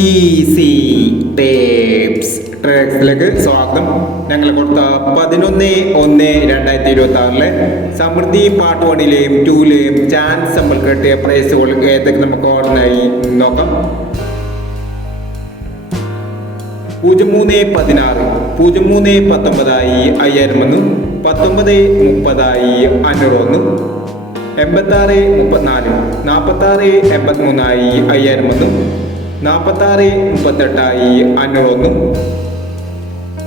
Easy ട്രേക്സിലേക്ക് സ്വാഗതം. ഞങ്ങൾ കൊടുത്ത പതിനൊന്ന് ഒന്ന് രണ്ടായിരത്തി ഇരുപത്തി ആറിലെ സമൃദ്ധി പാർട്ട് വണ്ണിലെയും ടൂലെയും ചാൻസ് നമ്മൾ കിട്ടിയ പ്രൈസുകൾ ഏതൊക്കെ നമുക്ക് ഓർഡിനായി നോക്കാം. പൂജ്യം മൂന്ന് പതിനാറ് പൂജ്യം മൂന്ന് പത്തൊമ്പതായി അയ്യായിരം ഒന്ന് പത്തൊമ്പത് മുപ്പതായി അഞ്ഞൂറ് ഒന്ന് എൺപത്താറ് മുപ്പത്തിനാല് നാൽപ്പത്താറ് എൺപത്തിമൂന്നായി അയ്യായിരം ഒന്ന് നാൽപ്പത്താറ് മുപ്പത്തെട്ടായി അഞ്ഞൂറൊന്ന്.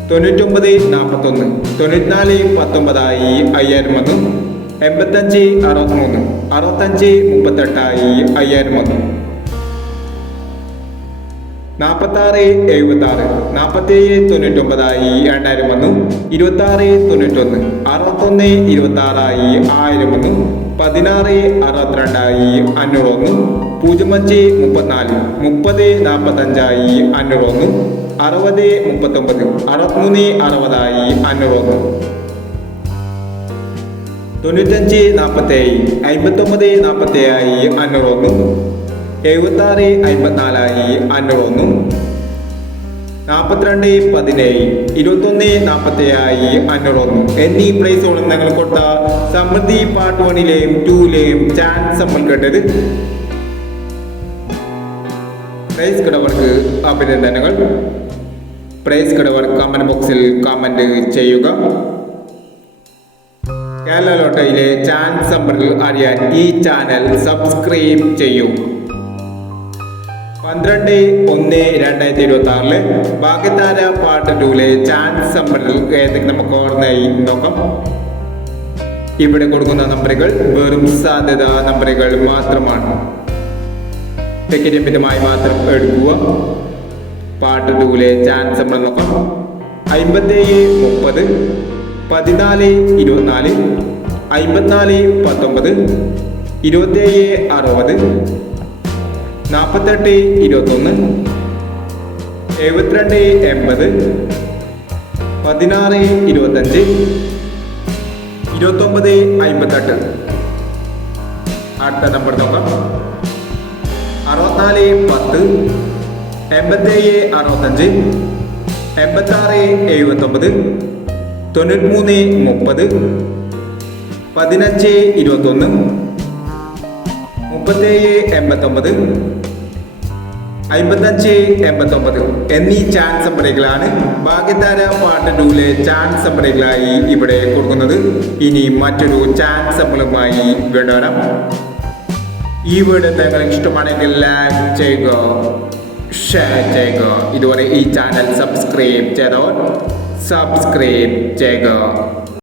തൊണ്ണൂറ്റൊമ്പത് നാൽപ്പത്തൊന്ന് തൊണ്ണൂറ്റിനാല് പത്തൊമ്പതായി അയ്യായിരം ഒന്ന് എൺപത്തഞ്ച് അറുപത്തിമൂന്ന്. അറുപത്തഞ്ച് മുപ്പത്തെട്ടായി അയ്യായിരം ഒന്ന് നാൽപ്പത്താറ് എഴുപത്തി ആറ് നാൽപ്പത്തേഴ് തൊണ്ണൂറ്റൊമ്പതായി രണ്ടായിരം വന്നു ഇരുപത്തി ആറ് തൊണ്ണൂറ്റൊന്ന്. അറുപത്തൊന്ന് ഇരുപത്തി ആറായി ആയിരം വന്നു പതിനാറ് അറുപത്തിരണ്ടായി അഞ്ഞൂറ് ഒന്ന് പൂജ്യം അഞ്ച് മുപ്പത്തിനാല് മുപ്പത് നാൽപ്പത്തഞ്ചായി അഞ്ഞൂറ് ഒന്ന് അറുപത് മുപ്പത്തൊമ്പത് അറുപത്തിമൂന്ന് അറുപതായി അഞ്ഞൂറ് ഒന്ന് തൊണ്ണൂറ്റഞ്ച് നാൽപ്പത്തേഴ് അമ്പത്തൊമ്പത് നാൽപ്പത്തേഴായി അഞ്ഞൂറ് ഒന്ന് എഴുപത്താറ് അമ്പത്തിനാലായി അഞ്ഞൂറൊന്നും. നാൽപ്പത്തിരണ്ട് പതിനേഴ് ഇരുപത്തൊന്ന് നാൽപ്പത്തേഴായി ഒന്ന് എന്നീ പ്രൈസോളം ഞങ്ങൾ കൊടുത്ത സമൃദ്ധി പാർട്ട് വണ്ണിലെയും ടൂലെയും ചാൻസ് നമ്മൾ കേട്ടത് പ്രൈസ് കിടവർക്ക് അഭിനന്ദനങ്ങൾ. പ്രൈസ് കിടവർ കമന്റ് ബോക്സിൽ കമന്റ് ചെയ്യുക. കേരള ലോട്ടയിലെ ചാൻസ് നമ്പറിൽ അറിയാൻ ഈ ചാനൽ സബ്സ്ക്രൈബ് ചെയ്യൂ. പന്ത്രണ്ട് ഒന്ന് രണ്ടായിരത്തി ഇരുപത്തി ആറിൽ ഭാഗ്യതാര പാർട്ട് ടൂലെ ചാൻസ് നമ്പറിൽ ഏതെങ്കിലും നമുക്ക് ഓർമ്മയായി നോക്കാം. ഇവിടെ കൊടുക്കുന്ന നമ്പറുകൾ വെറും സാധ്യത നമ്പറുകൾ മാത്രമാണ്. ടിക്കറ്റ് മിതമായി മാത്രം എടുക്കുക. പാർട്ട് ടൂലെ ചാൻസ് നമ്മൾ നോക്കാം. അമ്പത്തേഴ് മുപ്പത് പതിനാല് ഇരുപത്തിനാല് അമ്പത്തിനാല് പത്തൊമ്പത് ഇരുപത്തേഴ് അറുപത് നാൽപ്പത്തെട്ട് ഇരുപത്തൊന്ന് എഴുപത്തിരണ്ട് എൺപത് പതിനാറ് ഇരുപത്തഞ്ച് ഇരുപത്തൊമ്പത് അമ്പത്തെട്ട് അടുത്ത നമ്പർ നോക്കാം. അറുപത്തിനാല് പത്ത് എൺപത്തേഴ് അറുപത്തഞ്ച് എൺപത്താറ് എഴുപത്തൊമ്പത് തൊണ്ണൂറ്റിമൂന്ന് മുപ്പത് പതിനഞ്ച് ഇരുപത്തൊന്ന് മുപ്പത്തേഴ് എൺപത്തൊമ്പത് അമ്പത്തഞ്ച് എൺപത്തൊമ്പത് എന്നീ ചാൻസ് നമ്പറുകളാണ് ഭാഗ്യധാര പാർട്ട് ടൂലെ ചാൻസ് നമ്പറുകളായി ഇവിടെ കൊടുക്കുന്നത്. ഇനി മറ്റൊരു ചാൻസ് നമ്പറുമായി വീണ്ടും ഈ വീഡിയോ നിങ്ങൾക്ക് ഇഷ്ടമാണെങ്കിൽ ലൈക്ക് ചെയ്യുക ഷെയർ ചെയ്യുക. ഇതുവരെ ഈ ചാനൽ സബ്സ്ക്രൈബ് ചെയ്തവർ സബ്സ്ക്രൈബ് ചെയ്യുക.